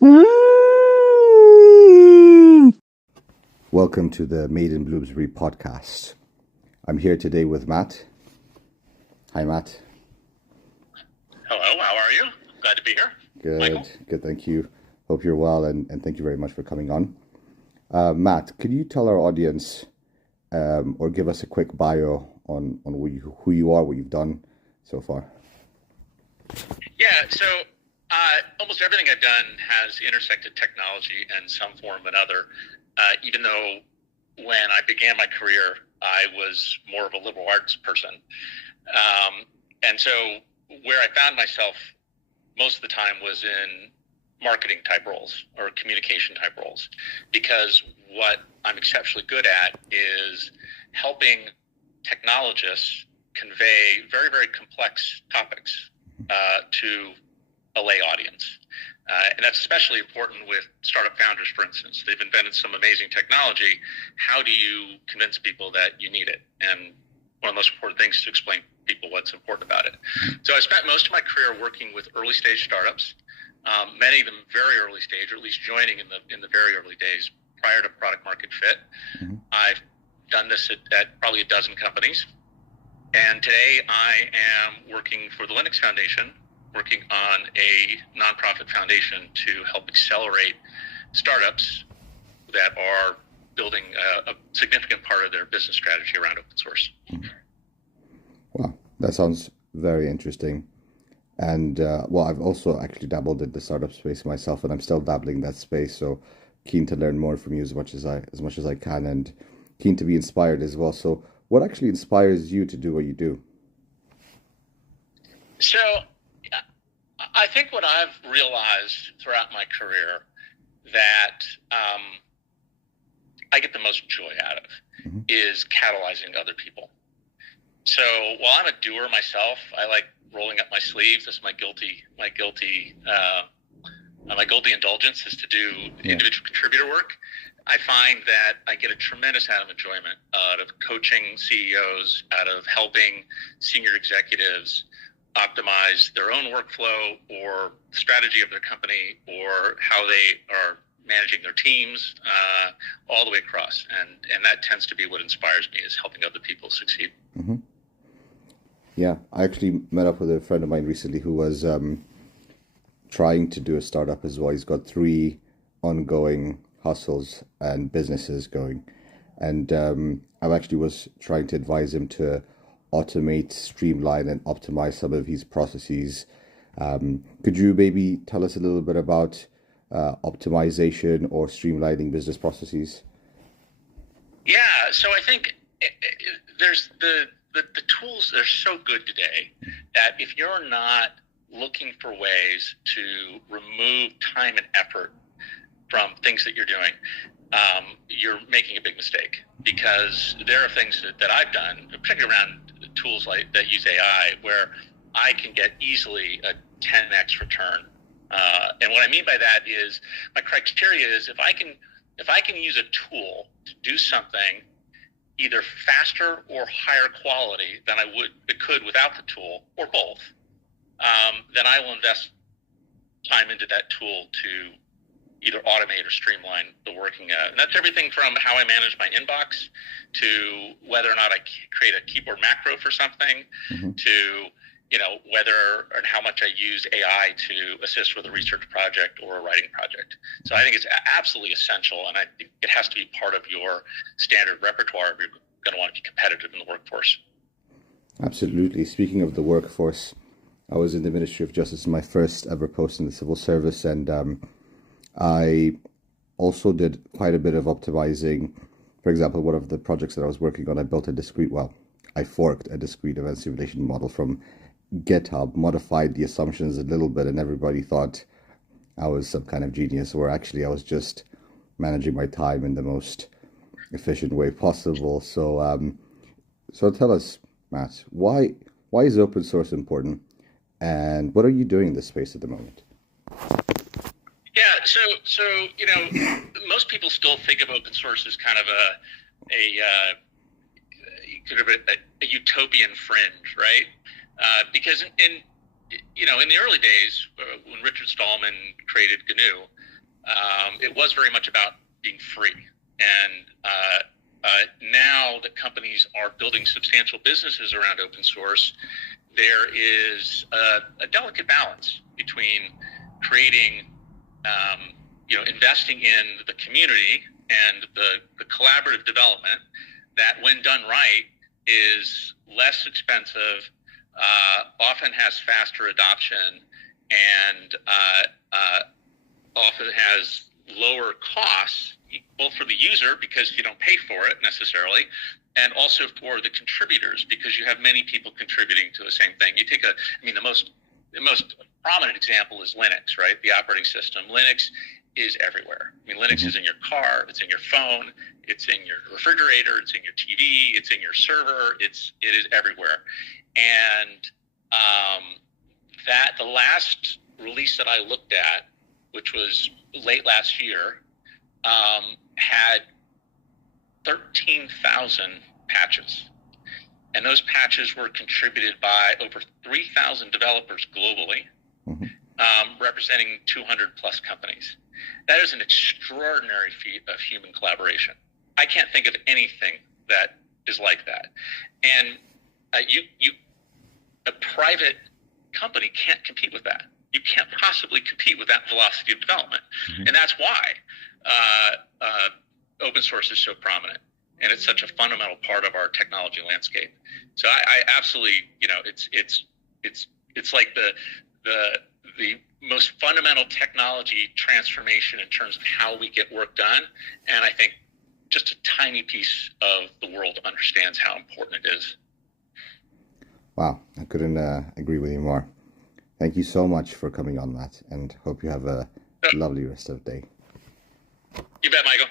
Welcome to the Made in Bloomsbury podcast. I'm here today with Matt. Hi, Matt. Hello, how are you? Glad to be here. Good, Michael? good, thank you. Hope you're well, and thank you very much for coming on. Matt, could you tell our audience or give us a quick bio on who you are, what you've done so far? Yeah, so almost everything I've done has intersected technology in some form or another, even though when I began my career, I was more of a liberal arts person. And so where I found myself most of the time was in marketing type roles or communication type roles, because what I'm exceptionally good at is helping technologists convey very, very complex topics to a lay audience. And that's especially important with startup founders, for instance. They've invented some amazing technology. How do you convince people that you need it? And one of the most important things is to explain to people what's important about it. So I spent most of my career working with early stage startups, many of them very early stage, or at least joining in the very early days prior to product market fit. Mm-hmm. I've done this at probably a dozen companies. And today I am working for the Linux Foundation, working on a nonprofit foundation to help accelerate startups that are building a significant part of their business strategy around open source. Wow, that sounds very interesting. And I've also actually dabbled in the startup space myself, and I'm still dabbling in that space. So keen to learn more from you as much as I can, and keen to be inspired as well. So what actually inspires you to do what you do? So I think what I've realized throughout my career that I get the most joy out of is catalyzing other people. So while I'm a doer myself, I like rolling up my sleeves. That's my guilty indulgence is to do individual contributor work. I find that I get a tremendous amount of enjoyment out of coaching CEOs, out of helping senior executives optimize their own workflow or strategy of their company or how they are managing their teams all the way across. And that tends to be what inspires me, is helping other people succeed. Mm-hmm. Yeah, I actually met up with a friend of mine recently who was trying to do a startup as well. He's got 3 ongoing hustles and businesses going. And I actually was trying to advise him to automate, streamline, and optimize some of his processes. Could you maybe tell us a little bit about optimization or streamlining business processes? Yeah, so I think there's the tools that are so good today that if you're not looking for ways to remove time and effort from things that you're doing, you're making a big mistake, because there are things that I've done, particularly around tools like that use AI, where I can get easily a 10x return. And what I mean by that is my criteria is if I can use a tool to do something either faster or higher quality than it could without the tool, or both, then I will invest time into that tool to either automate or streamline the working. And that's everything from how I manage my inbox to whether or not I create a keyboard macro for something, to whether and how much I use AI to assist with a research project or a writing project. So I think it's absolutely essential, and I think it has to be part of your standard repertoire if you're going to want to be competitive in the workforce. Absolutely. Speaking of the workforce, I was in the Ministry of Justice, my first ever post in the civil service, and I also did quite a bit of optimizing. For example, one of the projects that I was working on, I forked a discrete event simulation model from GitHub, modified the assumptions a little bit, and everybody thought I was some kind of genius, where actually I was just managing my time in the most efficient way possible. So tell us, Matt, why is open source important, and what are you doing in this space at the moment? Yeah, so most people still think of open source as kind of a utopian fringe, right? Because in the early days, when Richard Stallman created GNU, it was very much about being free. And now that companies are building substantial businesses around open source, there is a delicate balance between creating, investing in the community and the collaborative development that, when done right, is less expensive, often has faster adoption, and often has lower costs, both for the user because you don't pay for it necessarily, and also for the contributors because you have many people contributing to the same thing. You take the most prominent example is Linux, right? The operating system. Linux is everywhere. I mean, Linux is in your car, it's in your phone, it's in your refrigerator, it's in your TV, it's in your server, it is everywhere. And that the last release that I looked at, which was late last year, had 13,000 patches. And those patches were contributed by over 3,000 developers globally, representing 200 plus companies. That is an extraordinary feat of human collaboration. I can't think of anything that is like that. And a private company can't compete with that. You can't possibly compete with that velocity of development. And that's why open source is so prominent, and it's such a fundamental part of our technology landscape. So I absolutely, it's like the most fundamental technology transformation in terms of how we get work done. And I think just a tiny piece of the world understands how important it is. Wow, I couldn't agree with you more. Thank you so much for coming on, Matt, and hope you have a lovely rest of the day. You bet, Michael.